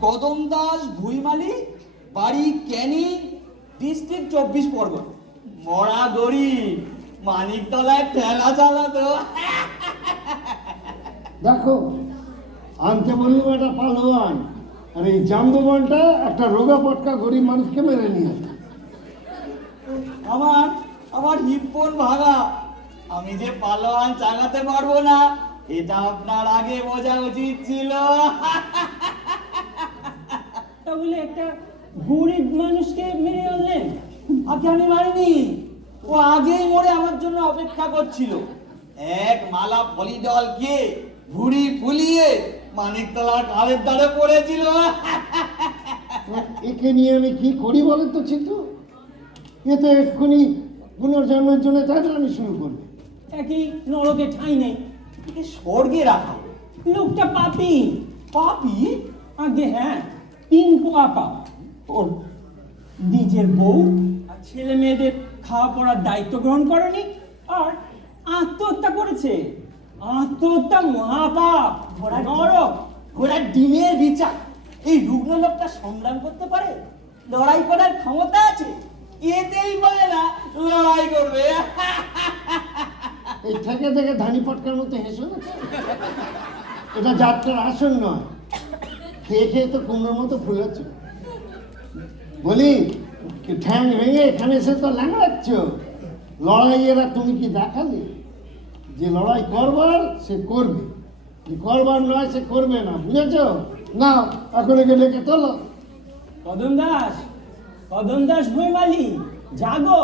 কদম দাস ভুইমালি, বাড়ি ক্যানি, ডিস্ট্রিক্ট 24 পরগনা। মরা গরিব, মানিকতলায় ঠেলা চালাতো। দেখো, আনতে বললাম একটা পালোয়ান, আর এই জাম্বুবানটা একটা রোগা পটকা গরিব মানুষকে মেরে নিয়ে আসে। আমার আমার হিপ্পন ভাঙা, আমি যে পালোয়ান চালাতে পারবো না এটা আপনার আগে বোঝা উচিত ছিল। তাহলে একটা গরিব মানুষকে মেরে আনলেন? আগে আমি মারিনি, ও আগেই মরে আমার জন্য অপেক্ষা করছিল। এক মালা ফলিডলকে ভুড়ি ফুলিয়ে মানিকতলার ঘাড়ের দ্বারে পড়েছিল। একে নিয়ে আমি কি করি বলেন তো চিন্তু? এ তো এক্ষুনি পুনর্জন্মের জন্য চাইলামি শুরু করবে। একই নরকে ঠাঁই নেই। একে স্বর্গে রাখা। লোকটা পাপি। পাপি? আগে হ্যাঁ, 3 পোয়া পাপ। ওর নিজের বউ আর ছেলে মেয়েদের খাওয়া পড়ার দায়িত্ব গ্রহণ করেনি, আর আত্মহত্যা করেছে। আত্মহত্যা মহাপাপ, নরক। ঘোড়ার ডিমের বিচার। এই রুগ্ন লোকটা সংগ্রাম করতে পারে? লড়াই করার ক্ষমতা আছে? এতেই বলে না লড়াই করবে। এই থেকে থেকে ধানি পটকার মতো হেসো না। এটা যাত্রার আসন নয়। খেয়ে খেয়ে তো কুমড়োর মতো ফুলেছ। বলি ঠ্যাং ভেঙে এখানে এসে তো ল্যাংড়াচ্ছ। লড়াইয়েরা তুমি কি দেখালে? যে লড়াই করবার সে করবে, যে করবার নয় সে করবে না, বুঝেছ? না এখন একে ডেকে তোলো। কদম দাস ভৈমালি, জাগো।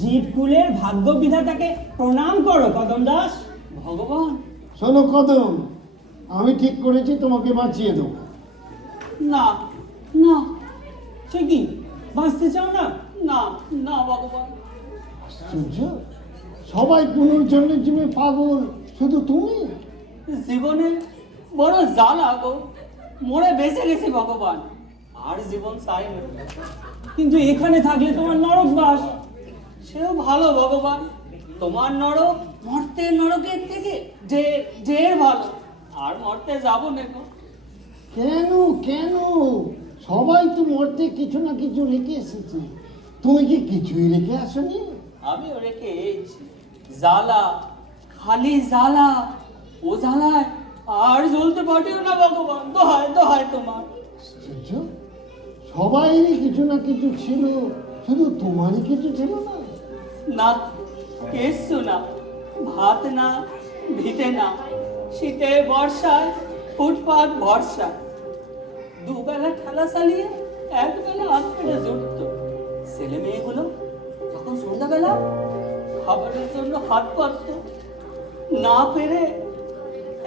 জীবকুলের ভাগ্য বিধাতাকে প্রণাম করো কদম দাস। ভগবান, শোনো কদম, আমি ঠিক করেছি তোমাকে বাঁচিয়ে দেবো। না না, সে কি, বাঁচতে চাও না? না না ভগবান। আশ্চর্য, সবাই পুনর্জন্মের জন্য পাগল, শুধু তুমি? জীবনে বড় জ্বালা গো, মরে বেঁচে গেছি ভগবান, আর জীবন চাই না। কিন্তু এখানে থাকলে তোমার নরক বাস। সেও ভালো ভগবান, তোমার নরক মর্তের নরকের থেকে ঢের ভালো। আর মর্তে যাব না গো। কেন কেন? সবাই তো মরতে কিছু না কিছু রেখে এসেছে, তুমি কি কিছুই রেখে আসনি? আমিও রেখে এসেছি জ্বালা, খালি জ্বালা। ও জ্বালায় আর জ্বলতে পারিও না ভগবান, দোহায় দোহায় তোমার। আশ্চর্য, সবাইরই কিছু না কিছু ছিল, শুধু তোমারই কিছু ছিল না। না, কিচ্ছু না। ভাত না, ভিটে না, শীতে বর্ষায় ফুটপাত ভরসা। দুবেলা ঠেলা চালিয়ে একবেলা হাত পেটে জুটতো। ছেলে মেয়েগুলো যখন সন্ধ্যাবেলা খাবারের জন্য হাত পাততো, না পেরে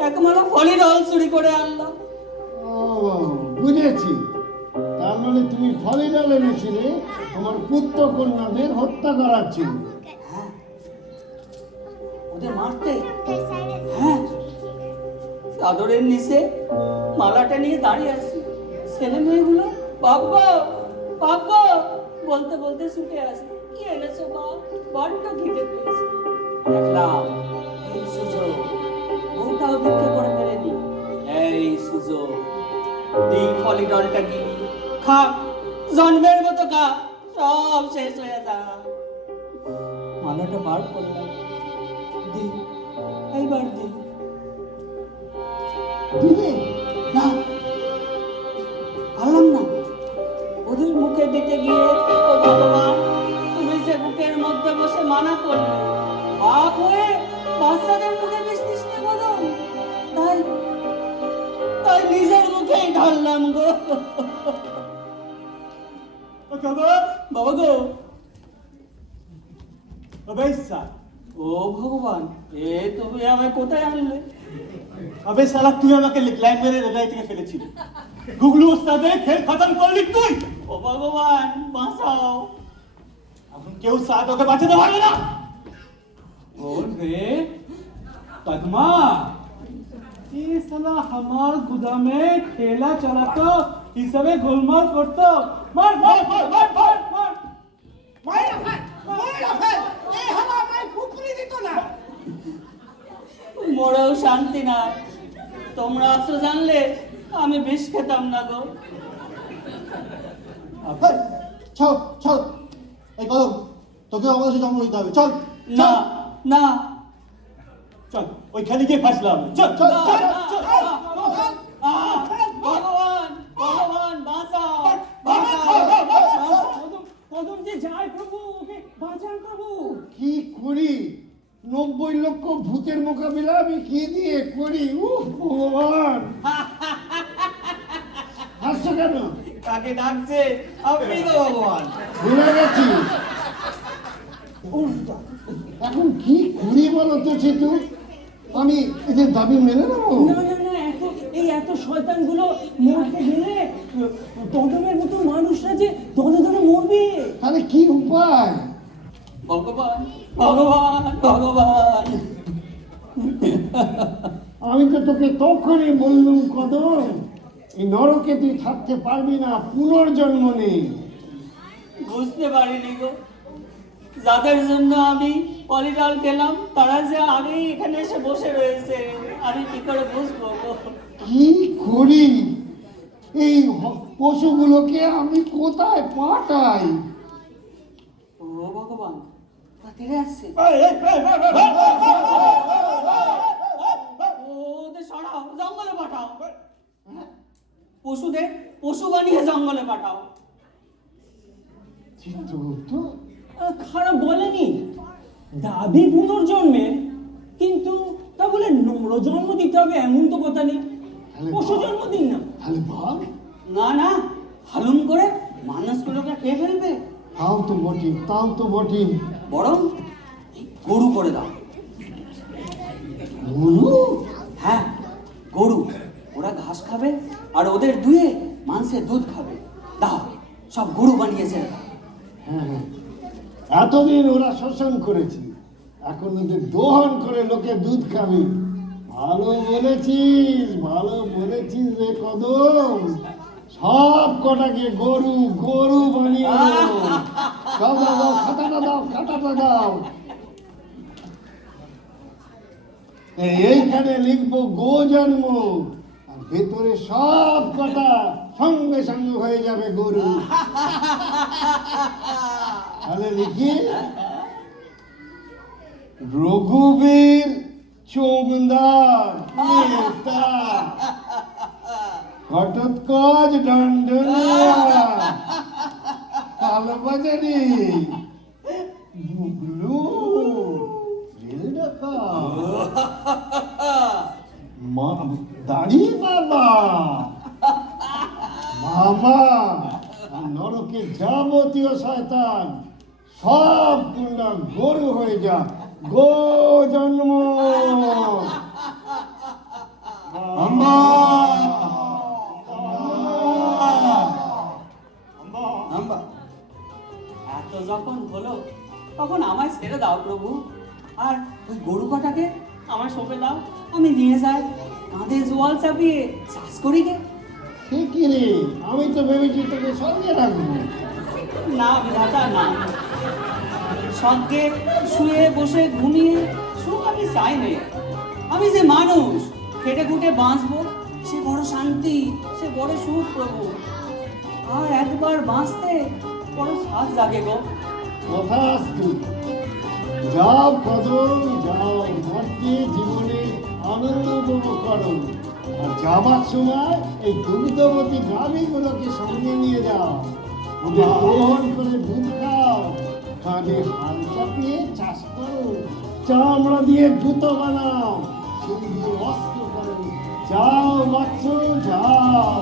একমালা ফলিডল চুরি করে আনলাম। ও বুঝেছি, তার মানে তুমি ফলিডল এনেছিলে তোমার পুত্র কন্যাদের হত্যা করার ছিল। হ্যাঁ, ওদের মারতে। হ্যাঁ, চাদরের নিচে মালাটা নিয়ে দাঁড়িয়ে আছি। ছেলে মেয়েগুলো বাবা বাবা বলতে বলতে ছুটে আসে। কি এনেছো মা? বড্ড খিদে পেয়েছে। দেখলাম এই সুযোগ, বউটাও ভিক্ষে করে ফেলেনি। এই সুযোগ, এই ফলিডলটা কিনি, খা, জন্মের মতো খা, সব শেষ হয়ে যা। মালাটা বার করলাম, দি, এইবার দি। দিলে না, পারলাম না। ওদের মুখে দিতে গিয়ে, ও ভগবান, তুমি যে বুকের মধ্যে বসে মানা করলে, বাপ হয়ে বাচ্চাদের মুখে মিশতিস না বলো। তাই তাই নিজের মুখেই ঢাললাম গো। বাবা গো, अबे साला, ও ভগবান, এ তুমি আমায় কোথায় আনলে? अबे साला তুই আমাকে লাইন মেরে রেলাই থেকে ফেলেছিলি। গুগলু ওস্তাদের খেল খতম করলি তুই। ও ভগবান, বাঁচাও। এখন কেউ সাথ ওকে বাঁচাতে পারবে না। बोल रे पद्मा, ये साला हमार गुदा में खेला चला तो हिसाबे गोलमाल करतो। मार मार मार मार मार मार মরেও শান্তি নাই। তোমরা আছো জানলে আমি বিষ খেতাম না গো। চল চল, এই কদম তোকে অবশ্যই জন্ম দিতে হবে। চল না না, চল, ওইখানে গিয়ে ফাঁসলাম। চল চল চল চল। ভগবান ভগবান, বাঁচাও কদম যে যায় প্রভু, ওকে বাঁচান প্রভু। কি করি? 90 লক্ষ ভূতের মোকাবিলা আমি কি দিয়ে করি? ভগবান, হাসছো কেন? কাকে ডাকছে? আপনি তো ভগবান। ভুলে গেছি। এখন কি করি বলো তো সেতু? আমি এদের দাবি মেনে নেবো? না না না, এত শয়তানগুলো মরতে গেলে তদমের মতো মানুষরা যে দলে দলে মরবে। তাহলে কি উপায়? ভগবান ভগবান ভগবান। আমি তো তোকে তখনই বললুম কদম, এই নরকে তুই থাকতে পারবি না, পুনর্জন্ম নেই। বুঝতে পারিনি গো, যাদের জন্য আমি পলিডল খেলাম তারা যে আগেই এখানে এসে বসে রয়েছে, আমি কি করে বুঝবো গো? কি করি? এই পশুগুলোকে আমি কোথায় পাঠাই? ও ভগবান, ওরা তেড়ে আসছে। ওদের সরাও, জঙ্গলে পাঠাও। পশুদের পশু বানিয়ে জঙ্গলে পাঠাও। চিত্রগুপ্ত, খারাপ বলেনি, দাবি পুনর্জন্মের, কিন্তু তা বলে নর জন্ম দিতে হবে এমন তো কথা নেই। পশু জন্ম দিন না। তাহলে ভাব, না না, হালুম করে মানুষগুলোকে খেয়ে ফেলবে। তাও তো বটে, তাও তো বটে। বরং এই গরু করে দাও। গরু? হ্যাঁ, গরু। ওরা ঘাস খাবে আর ওদের দুয়ে মাংসের দুধ খাবে। দাও, সব গরু বানিয়েছে। হ্যাঁ হ্যাঁ, এতদিন ওরা শোষণ করেছে, এখন ওদের দোহন করে লোকে দুধ খাবে। ভালো বলেছিস, ভালো বলেছিস রে কদম। সব কটাকে গরু গরু বানিয়ে দাও। দাও দাও দাও, খাতাটা দাও, খাতাটা দাও। এইখানে লিখবো গো জন্ম, আর ভেতরে সব কটা সঙ্গে সঙ্গে হয়ে যাবে গরু। তাহলে লিখি, রঘুবীর চোমদার নেতা, ঘটোৎকচ দণ্ডনীয়া, কালোবাজারি, বুবলু রেল ডাকাত, দাড়ি বাবা, মামা, আর নরকের যাবতীয় শয়তান সব গুন্ডা গরু হয়ে যা। গো জন্ম। আম্মা, আম্বা, এত যখন হলো তখন আমায় ছেড়ে দাও প্রভু, আর ওই গরু কটাকে আমার সঁপে দাও, আমি নিয়ে যাই, কাঁধে জোয়াল চাপিয়ে চাষ করি গে। ঠিকই রে, আমি তো ভেবেছি তোকে সঙ্গে রাখবো। না বিধাতা না, সঙ্গে শুয়ে বসে ঘুমিয়ে সুখ আমি চাই না। আমি যে মানুষ খেটে খুটে বাঁচবো, সে বড় শান্তি, সে বড় সুখ প্রভু। আর একবার বাঁচতে বড় স্বাদ জাগে গো। তথাস্তু। যাও কদম যাও, মর্তে জীবনে আনন্দ উপভোগ করো, আর যাবার সময় এই দুগ্ধবতী গাভীগুলোকে সঙ্গে নিয়ে যাও, ওদের গ্রহণ করে দুধ খাও, কাঁধে হাল চাপিয়ে চাষ করো, চামড়া দিয়ে জুতো বানাও, সেই দিয়ে অস্ত্র করো। যাও বাচ্চা যাও।